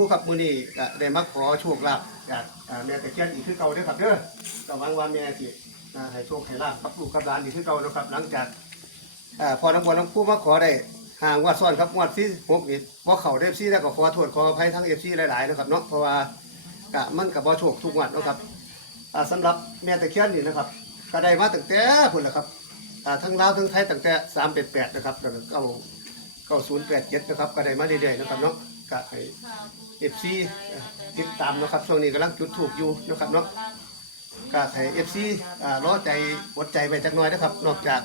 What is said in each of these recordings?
ผู้กับมือนี้ก็ได้มาขอโชคลาภจากอ่าแม่ตะเคียนอีกคือเก่าเด้อครับเด้อก็หวังว่าแม่สิอ่าให้โชคให้ลาภกับลูกกับหลานอีกคือเก่าเนาะครับ หลังจากอ่าพอน้ำบนน้ำผู้มาขอได้ห่างว่าซ้อนครับงวดที่หกนี่บ่เข้าได้ซี่แล้วก็ขอโทษขออภัยทั้ง FC หลายๆนะครับเนาะเพราะว่าก็มันก็บ่โชคทุกงวดเนาะครับอ่าสำหรับแม่ตะเคียนนี่นะครับก็ได้มาตั้งแต่พุ่นแหละครับอ่าทั้งลาวทั้งไทยตั้งแต่388นะครับแล้วก็เก้าเก้าศูนย์แปดเจ็ดนะครับก็ได้มาเรื่อยๆนะครับเนาะ ก็ให้เอฟซีติดตามนะครับช่วงนี้กำลังจุดถูกอยู่นะครับเนาะก็ให้เอฟซีรอใจอดใจไปจักหน่อยนะครับ นอกจาก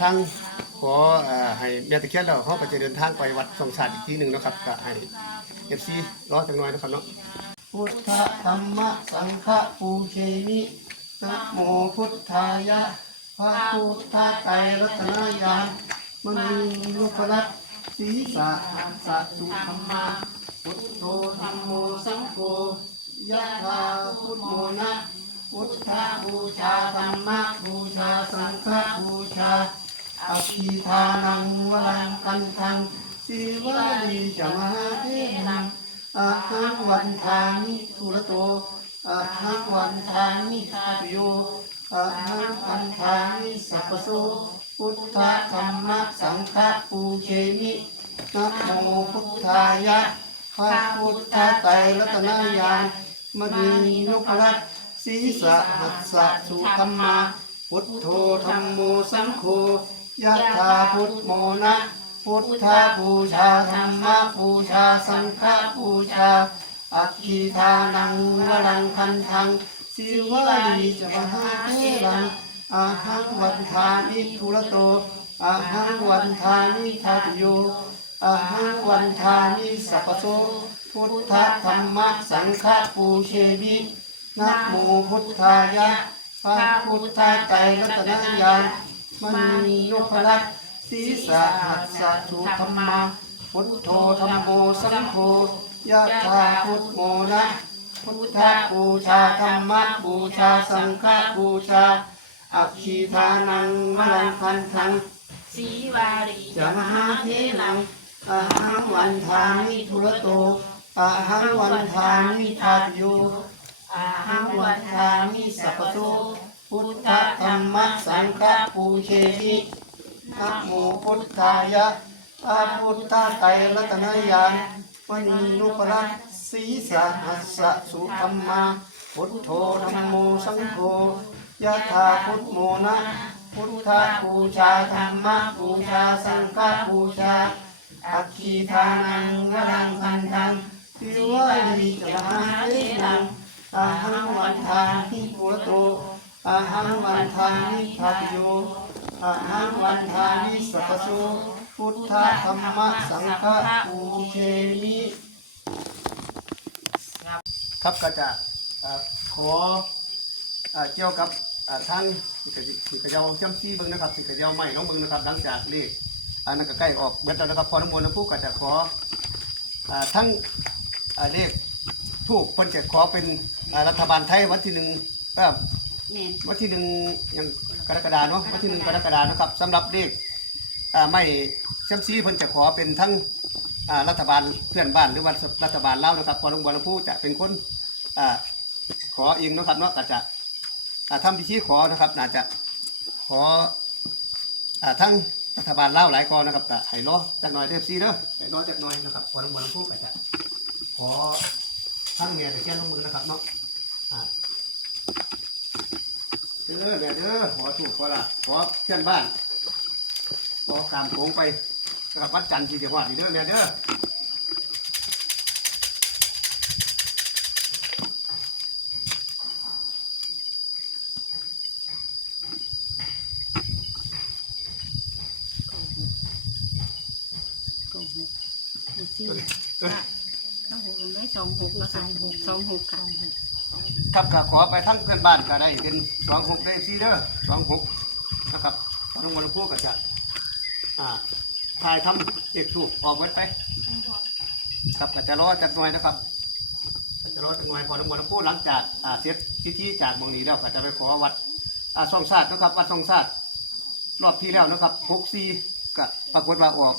ทางขอให้เมียตะเคียนแล้วเขาก็จะเดินทางไปวัดสงชาติอีกทีหนึ่งนะครับก็ให้เอฟซีรอจักหน่อยนะครับเนาะพุทธธรรมสังฆปูเชมินะโมพุทธายะพระพุทธไตรรัตนายานมณีนุพรัต น์ศีสะหัสสะสุธรรมาพุทโธธรรมโมสังโฆยะถาพุทโมนะพุทธบูชาธรรมะบูชาสังฆบูชาอภิธานังวรังกันทังสีวลีจมหาเทนังอาหังวันทานิทุระโตอาหังวันทานิทาตโยอาหังวันทานิสัพพโส พุทธธรรมสังฆปูเชมินะโมพุทธายะพระพุทธไตรรัตนายานมณีนุพรัตน์ศีสะหัสสะสุธรรมาพุทโธธรรมโมสังโฆยะถาพุทโมนะพุทธบูชาธรรมบูชาสังฆบูชาอัคคีทานังวรังคันทังสิวลีจะมหาเทรัง อาหังวันทานิทุระโตอาหังวันทานิทัตโยอาหังวันทานิสัพโสพุทธธรรมะสังฆปูเชมินะโมพุทธายะพระพุทธไตรรัตนญาณมณีนพรัตน์ศีสะหัสสะสุธรรมาพุทโธธรรมโมสังโฆยะถาพุทโมนะพุทธบูชาธรรมะบูชาสังฆบูชา อัคคีทานังวรังคันทังสีวารีจะมหาเทนังอาหังวันทานิทุระโตอาหังวันทานิทาตโยอาอาหัหังงวัวันนทาทามินิสัสัพพพพโสโสพุทธธรรมสังฆปูเชมินะโมพุทธายะอาพุทธไตรรัตนญาณมณีนุปรัตน์ศีสะหัสสะสุธรรมาพุทโธธรรมโมสังโฆ ยะถาพุทโมนะพุทธบูชาธรรมบูชาสังฆบูชาอัคคีทานังวรังคันทังสิวลีจมหาเทนังอาหังวันทานิปุระโตอาหังวันทานิทัตโยอาหังวันทานิสัพพโสพุทธธรรมสังฆปูเชมิครับก็จะขอเกี่ยวกับ อ่าทางที่กระที่กระเยาเจ้าซี่เบิ้งนะครับที่กระเยาใหม่น้องเบิ้งนะครับ หลังจากเลขอันนั้นก็ใกล้ออกเบิดแล้วนะครับพอน้ำมนต์น้ำผู้ก็จะขออ่าทั้งอ่าเลขทูกเพิ่นจะขอเป็นอ่ารัฐบาลไทยวันที่หนึ่งเอ่อแม่นวันที่หนึ่งยังกรกฎาเนาะวันที่หนึ่งกรกฎานะครับสำหรับเลขอ่าไม่เจ้าซี่เพิ่นจะขอเป็นทั้งอ่ารัฐบาลเพื่อนบ้านหรือว่ารัฐบาลลาวนะครับพอน้ำมนต์น้ำผู้จะเป็นคนอ่าขอเองเนาะครับเนาะก็จะ อ่าทำพิธีขอนะครับน่าจะขออ่าทั้งรัฐบาลเล่าวหลายกอนะครับแต่ให้รอจักหน่อยเทฟซีเด้อให้รอจักหน่อยนะครับพอทั้งหมดทั้งพวกก็จะขอทั้งเมียแต่แก้ลงมือนะครับเนาะอ่าเด้อเด้อเด้อขอถูกขอละขอเพื่อนบ้านขอกามโขงไปนะครับวัดจันทร์ที่จังหวัดนี่เด้อเด้อเด้อ โกหกดูสิ ต้องหกไม่สองหกก็สองหกสองหกค่ะครับก็ขอไปทั้งเพื่อนบ้านก็ได้เป็นสองหกได้ซีเด้อสองหกนะครับทั้งหมดพวกก็จะอ่าถ่ายทำเอกถูกออกเวทไป ครับก็จะรอจักหน่อยนะครับจะรอจักหน่อยพอทั้งหมดพวกหลังจากอ่าเสร็จพิธีจากเมืองนี้แล้วก็จะไปขอวัดอ่าซองซาดนะครับวัดซองซาดรอบที่แล้วนะครับหกซีก็ปรากฏว่าออก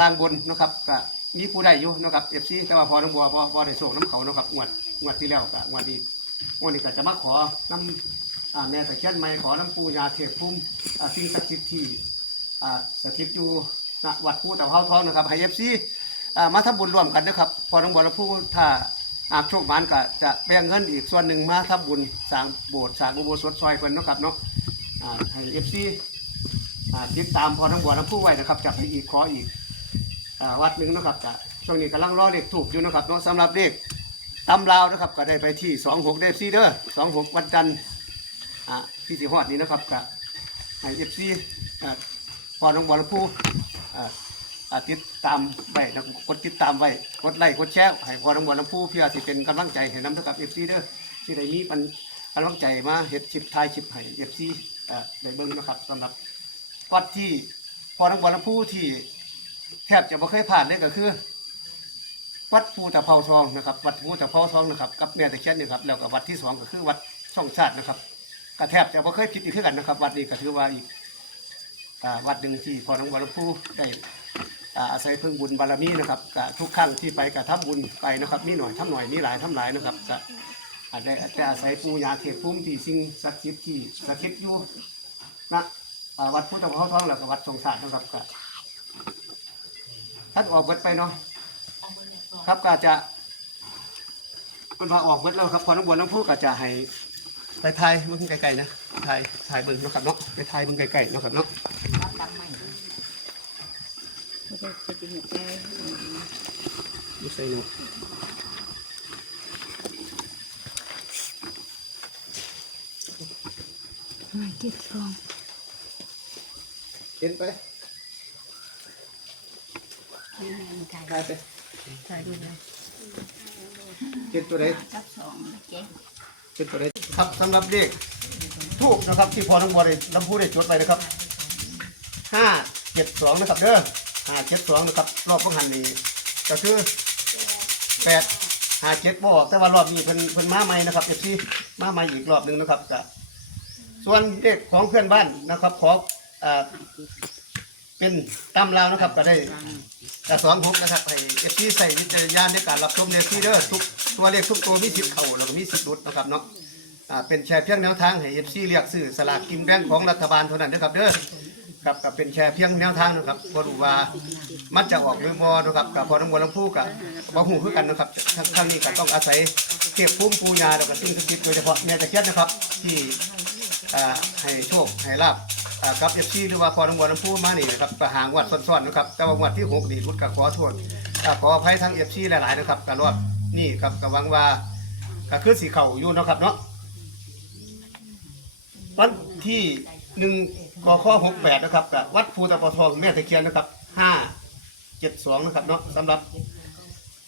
ล่างบนนะครับก็มีผู้ได้อยู่นะครับเอฟซีแต่ว่าพอน้องบัวพอพอได้ส่งน้ำเขานะครับงวดงวดที่แล้วกับงวดนี้งวดนี้ก็จะมาขอน้ำแม่ตะเคียนไม้ขอน้ำปูยาเทพพุ่มอ่าสิ่งศักดิ์สิทธิ์ที่อ่าสถิตอยู่ณวัดภูตะเภาทองนะครับให้เอฟซีมาทำบุญร่วมกันนะครับพอน้องบัวและผู้ถ้าหากโชคหมานก็จะแบ่งเงินอีกส่วนหนึ่งมาทำบุญสร้างโบสถ์สร้างอุโบสถซอยเพิ่นนะครับเนาะให้เอฟซี ติดตามพอน้งบัวและผู้ไว้นะครับจะไปอีกขออีกอวัดหนึ่งนะครับก็ช่วงนี้กำลังรอเลขถูกอยู่นะครับเนาะสำหรับเลขตำลาวนะครับก็ได้ไปที่สองหกเดฟซีเด้อสองหกวันจันทร์อ่าที่สิฮอดนี้นะครับก็ให้เอฟซีพอน้องบอลพูอ่าอ่าติดตามไว้แล้วกดติดตามไว้กดไลค์กดแชร์ให้พอน้องบอลพูเพื่อสิเป็นกำลังใจให้น้ำเท่ากับเอฟซีเด้อที่ได้มีปันกำลังใจมาเฮ็ดชิปทายชิปให้เอฟซีอ่าได้เบิ่งนะครับสำหรับ วัดที่พอน้องบอลพูที่แทบจะไม่เคยผ่านเลยก็คือ วัดภูตะเภาทองนะครับ วัดภูตะเภาทองนะครับกับแม่ตะเคียนนี่ครับแล้วก็วัดที่สองก็คือวัดช่องชาตินะครับก็แทบจะไม่เคยผิดอีกคือกันนะครับ วัดนี้ก็ถือว่าอีกอ่าวัดหนึ่งที่พอน้องวัลพูได้อาศัยพึ่งบุญบารมีนะครับกทุกครั้งที่ไปก็ทำบุญไปนะครับ มีหน่อยทำหน่อยมีหลายทำหลายนะครับก็อาจจะอาจจะอาศัยปูยาเทพภูมิที่สิ่งศักดิ์สิทธิ์ที่สถิตอยู่ณอ่า วัดพุทธเภาท้องแล้วก็วัดทรงชาตินะครับก็ท่านออกเบิดไปเนาะครับก็จะมันพาออกเบิดแล้วครับพอน้ำบวนน้ำพูก็จะให้ไปไทยเมึงไกลๆนะไทยไทยเบิ่งนะครับเนาะไปไทยมึงไกลๆเนาะครับเนาะไม่ได้จะเป็นหัวใจไม่ใช่เนาะไม่เจ็ดสอง เห็นไปให้แม่มันไก่ไทยไปใส่ดูเลยเห็นตัวไหนกับสองเจ๊เห็นตัวไหนครับสำหรับเลขทูบนะครับ ที่พอน้ำบวนได้น้ำพูได้จดไปนะครับห้าเจ็ดสองนะครับเด้อห้าเจ็ดสองนะครับรอบของหันนี่ก็คือแปดห้าเจ็ดบออกแต่ว่ารอบนี้เพิ่นเพิ่นมาใหม่นะครับเอฟซีมาใหม่อีกรอบหนึ่งนะครับก็ส่วนเลขของเพื่อนบ้านนะครับขอ อ่าเป็นตามลาวนะครับ ก็ได้แต่สองหกนะครับให้เอฟซีใส่วิจารณญาณในการรับชมเลขที่เด้อทุกตัวเลขทุกตัวมีสิทธิ์เข้าแล้วก็มีสิทธิ์ลุดนะครับเนาะอ่าเป็นแชร์เพียงแนวทางให้เอฟซีเรียกซื้อสลากกินแบ่งของรัฐบาลเท่านั้นนะครับเด้อครับกับเป็นแชร์เพียงแนวทางนะครับบ่รู้ว่ามันจะออกหรือบ่นะครับกับพอน้ำมันลำพูกับบ่ฮู้คือกันนะครับทั้งทั้งนี้ก็ต้องอาศัยเก็บภูมิปูยาแล้วก็สิ่งศักดิ์สิทธิ์โดยเฉพาะแม่ตะเคียนนะครับ ที่อ่าให้โชคให้ลาบ อ่ากับเอฟซีหรือว่าพอน้ำบัวน้ำพูมานี่นะครับก็หางวัดซ้อนๆนะครับแต่ว่างวัดที่หกนี่รุดก็ขอโทษอ่าขออภัยทั้งเอฟซีหลายๆนะครับก็รอดนี่ครับก็หวังว่าก็คือสีเข่าอยู่เนาะครับเนาะวันที่หนึ่งกข้อหกแปดนะครับกับวัดภูตะปะทองแม่ตะเคียนนะครับห้าเจ็ดสองนะครับเนาะสำหรับ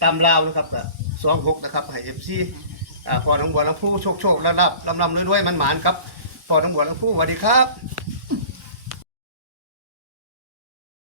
ตามลาวนะครับกับสองหกนะครับให้เอฟซีอ่าพอน้องบัวน้องผู้โชคโชคแล้วรับลำลำรวยๆมันหมานครับพอน้องบัวน้องผู้สวัสดีครับ